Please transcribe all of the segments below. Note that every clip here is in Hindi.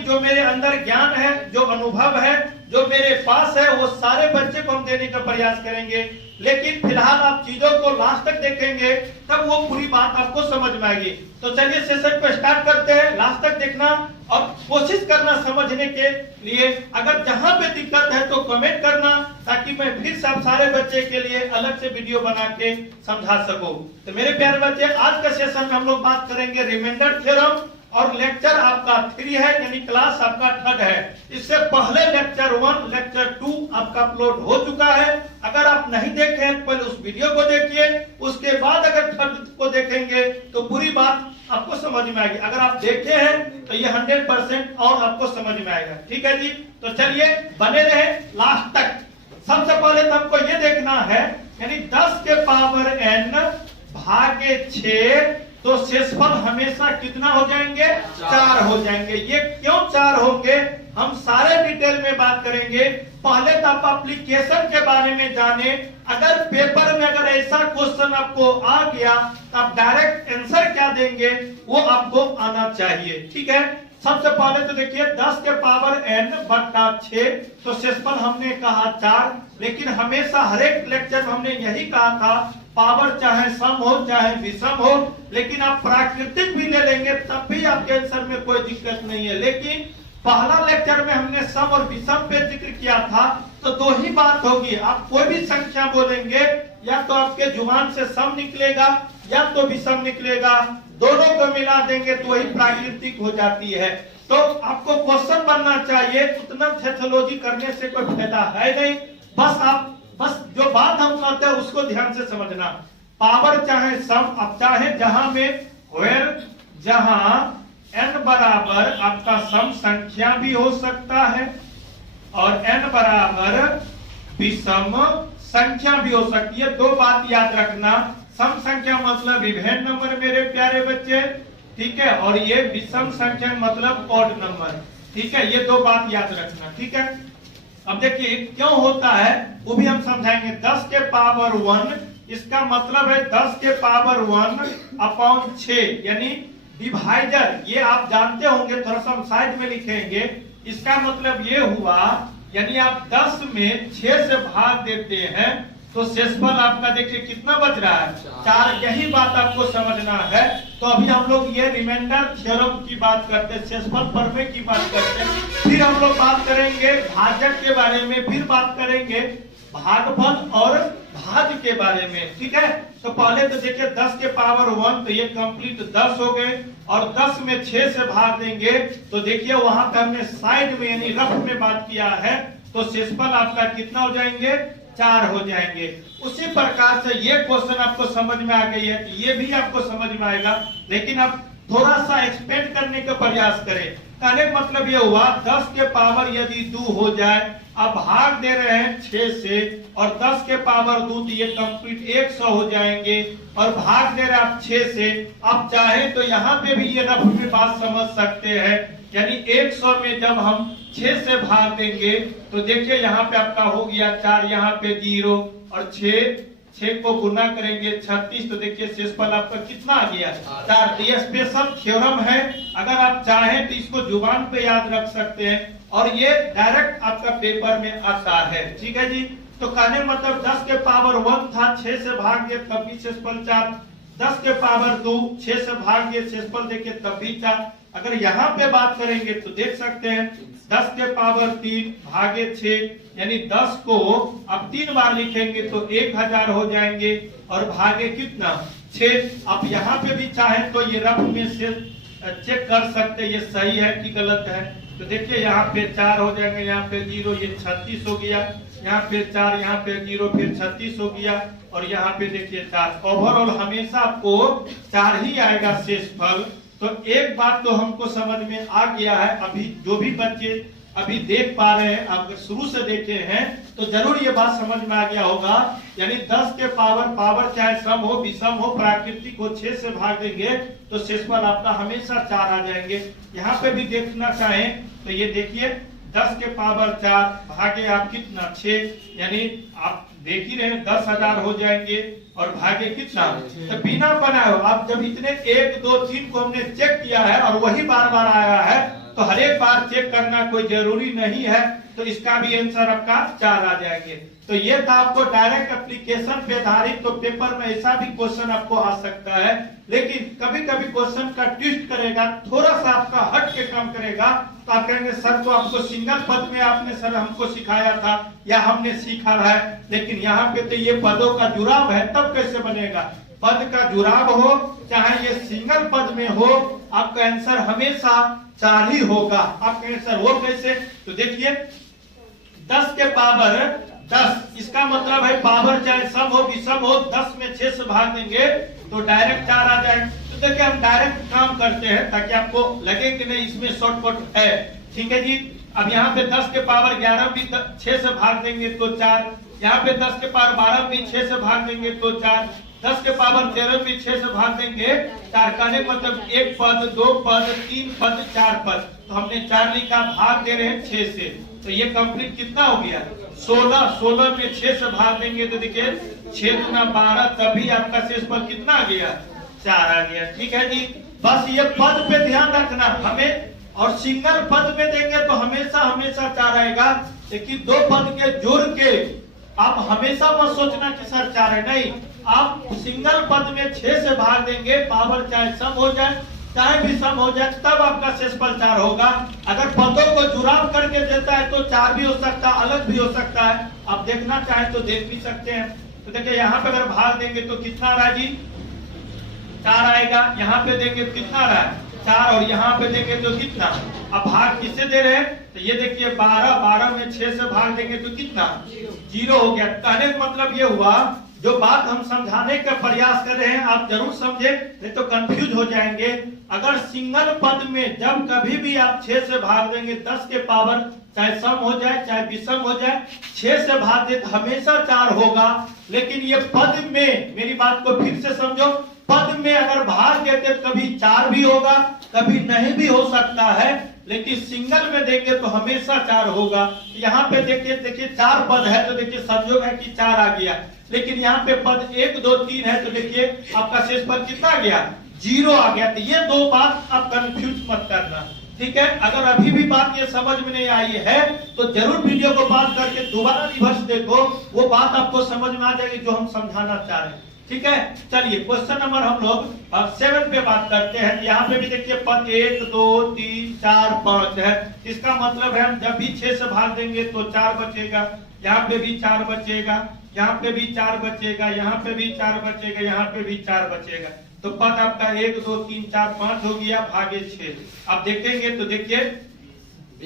ताकि जो मेरे अंदर ज्ञान है, जो अनुभव है, जो मेरे पास है, वो सारे बच्चे को हम देने का प्रयास करेंगे। लेकिन फिलहाल आप चीजों को लास्ट तक देखेंगे तब वो पूरी बात आपको समझ में आएगी। तो चलिए सेशन को स्टार्ट करते हैं। लास्ट तक देखना और कोशिश करना समझने के लिए। अगर जहां पे दिक्कत है तो कमेंट करना, ताकि मैं फिर से आप सारे बच्चे के लिए अलग से वीडियो बना के समझा सकूं। तो मेरे प्यारे बच्चे, आज का सेशन में हम लोग बात करेंगे रिमाइंडर थ्योरम, और लेक्चर आपका 3 है, यानी क्लास आपका 3rd है। इससे पहले लेक्चर 1, लेक्चर 2 आपका अपलोड हो चुका है। अगर आप नहीं देखे हैं तो पहले उस वीडियो को देखिए, उसके बाद अगर 3rd को देखेंगे तो पूरी बात आपको समझ में आएगी। अगर आप देखे हैं तो ये 100% और आपको समझ में आएगा। ठीक है जी, तो चलिए बने रहे लास्ट तक। सबसे पहले तो हमको ये देखना है, यानी 10 के पावर n भागे 6, तो शेषफल हमेशा कितना हो जाएंगे? 4 हो जाएंगे। ये क्यों 4 होंगे, हम सारे डिटेल में बात करेंगे। पहले तो आप एप्लीकेशन के बारे में जाने। अगर पेपर में अगर ऐसा क्वेश्चन आपको आ गया तो आप डायरेक्ट आंसर क्या देंगे वो आपको आना चाहिए। ठीक है, सबसे पहले तो देखिए 10 के पावर n बट्टा 6, तो शेषफल हमने कहा 4। लेकिन हमेशा हर एक लेक्चर में हमने यही कहा था, पावर चाहे सम हो चाहे विषम हो, लेकिन आप प्राकृतिक भी ले लेंगे तब भी आपके आंसर में कोई दिक्कत नहीं है। लेकिन पहला लेक्चर में हमने सम और विषम पे जिक्र किया था, तो 2 ही बात होगी। आप कोई भी संख्या बोलेंगे, या तो आपके जुबान से सम निकलेगा या तो विषम निकलेगा, दोनों को मिला देंगे तो वही प्राकृतिक हो जाती है। तो आपको क्वेश्चन बनना चाहिए, उतना थेथोलॉजी करने से कोई फायदा है नहीं। बस जो बात हम कहते हैं उसको ध्यान से समझना। पावर चाहे सम, अब चाहे जहां में जहां n बराबर आपका सम संख्या भी हो सकता है और n बराबर विषम संख्या भी हो सकती है। 2 बात याद रखना, सम संख्या मतलब इवन नंबर मेरे प्यारे बच्चे, ठीक है, और ये विषम संख्या मतलब ऑड नंबर। ठीक है, ये 2 बात याद रखना। ठीक है, अब देखिए क्यों होता है वो भी हम समझाएंगे। 10 के पावर 1, इसका मतलब है 10 के पावर 1 अपॉन 6, यानी डिवाइडर। ये आप जानते होंगे, थोड़ा सा हम साइड में लिखेंगे। इसका मतलब ये हुआ, यानी आप 10 में 6 से भाग देते हैं तो शेषफल आपका देखिए कितना बच रहा है? 4। यही बात आपको समझना है। तो अभी हम लोग ये रिमाइंडर थ्योरम की बात करते हैं, शेषफल प्रमेय की बात करते हैं। फिर हम लोग बात करेंगे भाजक के बारे में, फिर बात करेंगे भागफल और भाज्य के बारे में। ठीक है, तो पहले तो देखिए 10 के पावर 1, तो ये कंप्लीट 10 हो गए, और 10 में 6 से भाग देंगे तो देखिए वहां पे हमने साइड में यानी रफ में बात किया है, तो शेषफल आपका कितना हो जाएंगे? 4 हो जाएंगे। उसी प्रकार से ये क्वेश्चन आपको समझ में आ गई है, ये भी आपको समझ में आएगा। लेकिन आप थोड़ा सा एक्सपेंड करने का प्रयास करें। कहने का मतलब ये हुआ 10 के पावर यदि 2 हो जाए, आप भाग दे रहे हैं 6 से, और 10 के पावर 2 तो ये कंप्लीट 100 हो जाएंगे, और भाग दे रहे हैं आप 6 से। आप चाहे तो यहाँ पे भी ये रफ में बात समझ सकते हैं, यानी 100 में जब हम 6 से भाग देंगे तो देखिए यहाँ पे आपका हो गया 4, यहाँ पे 0 और 6 को गुना करेंगे 36, तो देखिए शेषफल आपका कितना आ गया? 4। ये स्पेशल थ्योरम है, अगर आप चाहें तो इसको जुबान पे याद रख सकते हैं, और ये डायरेक्ट आपका पेपर में आता है। ठीक है जी, तो कहने मतलब 10 के पावर 1 था, 6 से भाग दिए तब भी शेषफल 4। 10 के पावर 2, 6 से भाग दिए, शेषफल देखिए तब भी 4। अगर यहाँ पे बात करेंगे तो देख सकते हैं 10 के पावर 3 भागे 6, यानी 10 को अब 3 बार लिखेंगे तो 1000 हो जाएंगे, और भागे कितना? 6। आप यहाँ पे भी चाहें तो ये रफ में से चेक कर सकते हैं ये सही है कि गलत है। तो देखिए यहाँ पे 4 हो जाएंगे, यहाँ पे 0, ये 36 हो गया, यहाँ पे 4, यहाँ पे 0, फिर 36 हो गया, और यहाँ पे देखिए 4। ओवरऑल हमेशा आपको 4 ही आएगा शेषफल। तो एक बात तो हमको समझ में आ गया है। अभी जो भी बच्चे अभी देख पा रहे हैं, आप शुरू से देखे हैं तो जरूर ये बात समझ में आ गया होगा। यानी 10 के पावर चाहे सम हो विषम हो प्राकृतिक हो, 6 से भाग देंगे तो शेषफल आपका हमेशा 4 आ जाएंगे। यहाँ पे भी देखना चाहें तो ये देखिए 10 के पावर 4 भागे आप कितना 6, यानी आप देख ही रहे 10,000 हो जाएंगे, और भागे कितना? तो बिना बनाए आप जब इतने 1 2 3 को हमने चेक किया है और वही बार बार आया है, तो हर एक बार चेक करना कोई जरूरी नहीं है, तो इसका भी आंसर आपका 4 आ जाएंगे। तो ये था आपको डायरेक्ट एप्लीकेशन पे आधारित। तो पेपर में ऐसा भी क्वेश्चन आपको आ सकता है, लेकिन कभी कभी क्वेश्चन का ट्विस्ट करेगा, थोड़ा सा आपका हट के काम करेगा, तो आप कहेंगे सर तो आपको सिंगल पद में आपने सर हमको सिखाया था या हमने सीखा है, लेकिन यहाँ पे तो ये पदों का जुड़ाव है, तब कैसे बनेगा? पद का जुड़ाव हो चाहे ये सिंगल पद में हो, आपका आंसर हमेशा 4 ही होगा। आपका आंसर हो कैसे? तो देखिए 10 के पावर 10, इसका मतलब है पावर चाहे सम हो विषम हो, 10 में 6 से भाग देंगे तो डायरेक्ट 4 आ जाए। तो देखिए हम डायरेक्ट काम करते हैं ताकि आपको लगे कि नहीं इसमें शॉर्टकट है। ठीक है जी। अब यहाँ पे 10 के पावर 11 भी 6 से भाग देंगे तो 4, यहाँ पे 10 के पावर 12 भी 6 से भाग देंगे तो 4, 10 के पावर 13 भी 6 से भाग देंगे 4। कहने मतलब 1 पद 2 पद 3 पद 4 पद, तो हमने 4 लिखा, भाग दे रहे हैं 6 से, तो ये कंप्लीट कितना हो गया? 16। 16 में 6 से भाग देंगे तो देखिए 6 गुना 12, तभी आपका शेष पद कितना आ गया? 4 आ गया। ठीक है जी। बस ये पद पे ध्यान रखना हमें, और सिंगल पद में देंगे तो हमेशा हमेशा 4 आएगा, लेकिन 2 पद के जोड़ के आप हमेशा मत सोचना कि सर 4 है, नहीं। आप सिंगल पद में 6 से भाग देंगे, पावर चाहे सम हो जाए चाहे भी सम हो जाए, तब आपका शेषफल 4 होगा। अगर पदों को जुड़ाव करके देता है तो 4 भी हो सकता है, अलग भी हो सकता है। आप देखना चाहे तो देख भी सकते हैं। तो देखिए यहाँ पे अगर भाग देंगे तो कितना आ रहा है जी? 4 आएगा। यहाँ पे देंगे तो कितना आ रहा है? 4, और यहाँ पे देंगे तो कितना? अब भाग किससे दे रहे हैं? तो ये देखिए 12, 12 में 6 से भाग देंगे तो कितना? 0 हो गया। कहने का मतलब ये हुआ, जो बात हम समझाने का प्रयास कर रहे हैं आप जरूर समझे, नहीं तो कंफ्यूज हो जाएंगे। अगर सिंगल पद में जब कभी भी आप 6 से भाग देंगे, 10 के पावर चाहे सम हो जाए चाहे विषम हो जाए, 6 से भाग दे तो हमेशा 4 होगा। लेकिन ये पद में, मेरी बात को फिर से समझो, पद में अगर भाग देते तो कभी 4 भी होगा, कभी नहीं भी हो सकता है, लेकिन सिंगल में देंगे तो हमेशा 4 होगा। यहाँ पे देखिए 4 पद है तो देखिए संयोग है कि 4 आ गया, लेकिन यहाँ पे पद 1 2 3 है तो देखिए आपका शेष पद कितना आ गया? 0 आ गया। तो ये 2 बात आप कंफ्यूज मत करना, ठीक है। अगर अभी भी बात ये समझ में नहीं आई है तो जरूर वीडियो को बात करके दोबारा रिवर्स देखो, वो बात आपको समझ में आ जाएगी जो हम समझाना चाह रहे हैं। ठीक है। चलिए क्वेश्चन नंबर हम लोग 7 पे बात करते हैं। यहाँ पे भी देखिए पद 1 2 3 4 5 है, इसका मतलब है हम जब भी 6 से भाग देंगे तो 4 बचेगा, यहाँ पे भी 4 बचेगा, यहाँ पे भी 4 बचेगा, यहाँ पे भी 4 बचेगा, यहाँ पे भी 4 बचेगा। तो पद आपका 1 2 3 4 5 हो गया, भागे 6। अब देखेंगे तो देखिए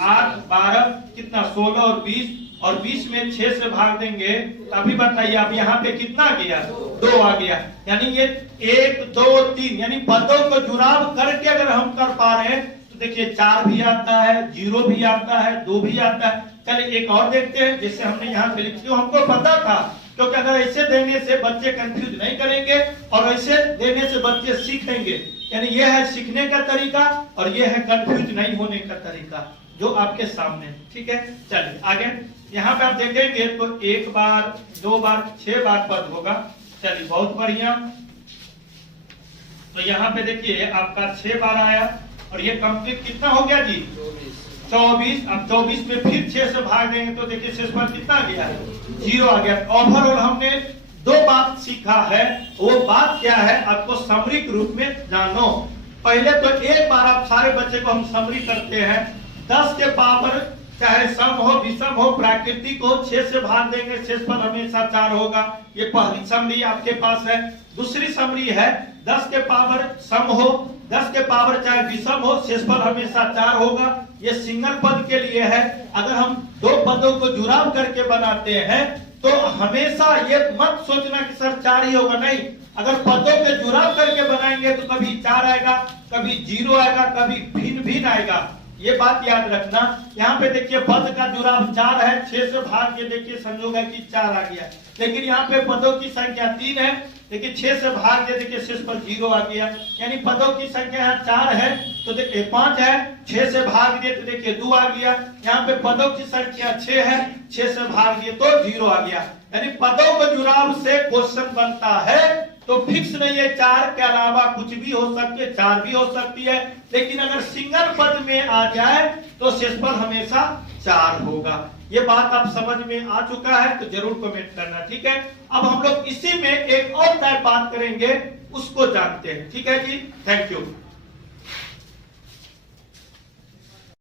8 12 कितना 16 और 20, और 20 में 6 से भाग देंगे, अभी बताइए अब यहाँ पे कितना गया? 2 आ गया। यानी ये 1 2 3 यानी पदों को जुड़ाव करके अगर हम कर पा रहे हैं तो देखिए 4 भी आता है, 0 भी आता है, 2 भी आता है। चलिए एक और देखते हैं, जैसे हमने यहाँ पे लिखा, हमको पता था, क्योंकि अगर ऐसे देने से बच्चे कंफ्यूज नहीं करेंगे और ऐसे देने से बच्चे सीखेंगे। यानी ये है सीखने का तरीका और ये है कंफ्यूज नहीं होने का तरीका जो आपके सामने। ठीक है। चलिए आगे यहाँ पे आप देखेंगे तो 1 बार 2 बार 6 बार पद होगा। चलिए बहुत बढ़िया। तो यहाँ पे देखिए आपका 6 बार आया और ये कंप्लीट कितना हो गया जी? 24। अब 24 में फिर 6 से भाग देंगे तो देखिए शेष पर कितना गया? 0 आ गया। ओवरऑल हमने 2 बात सीखा है, वो बात क्या है आपको समरी रूप में जानो। पहले तो एक बार आप सारे बच्चे को हम समरी करते हैं। 10 के पावर चाहे सम हो विषम हो प्राकृतिक हो, 6 से भाग देंगे शेषफल हमेशा 4 होगा। ये पहली समरी आपके पास है। दूसरी समरी है 10 के पावर सम हो, 10 के पावर चाहे विषम हो, शेषफल हमेशा 4 होगा। ये सिंगल पद के लिए है। अगर हम 2 पदों को जुड़ाव करके बनाते हैं तो हमेशा ये मत सोचना कि सर 4 ही होगा, नहीं। अगर पदों के जुड़ाव करके बनाएंगे तो कभी 4 आएगा, कभी 0 आएगा, कभी भिन्न भिन्न आएगा। ये बात याद रखना। यहाँ पे देखिए पद का जुड़ाव 4 है, 6 से भाग के देखिए संयोग है कि 4 आ गया। लेकिन यहाँ पे पदों की संख्या 3 है, देखिए 6 से भाग के देखिए शेष पर 0 आ गया। यानी पदों की संख्या यहाँ 4 है तो देखिए 5 है, 6 से भाग दिए तो देखिए 2 आ गया। यहाँ पे पदों की संख्या 6 है, 6 से भाग दिए तो 0 आ गया। यानी पदों के जुड़ाव से क्वेश्चन बनता है तो फिक्स नहीं है, 4 के अलावा कुछ भी हो सकती है, 4 भी हो सकती है, लेकिन अगर सिंगल पद में आ जाए तो शेषफल हमेशा 4 होगा। ये बात आप समझ में आ चुका है तो जरूर कमेंट करना, ठीक है। अब हम लोग इसी में एक और नई बात करेंगे, उसको जानते हैं, ठीक है जी। Thank you.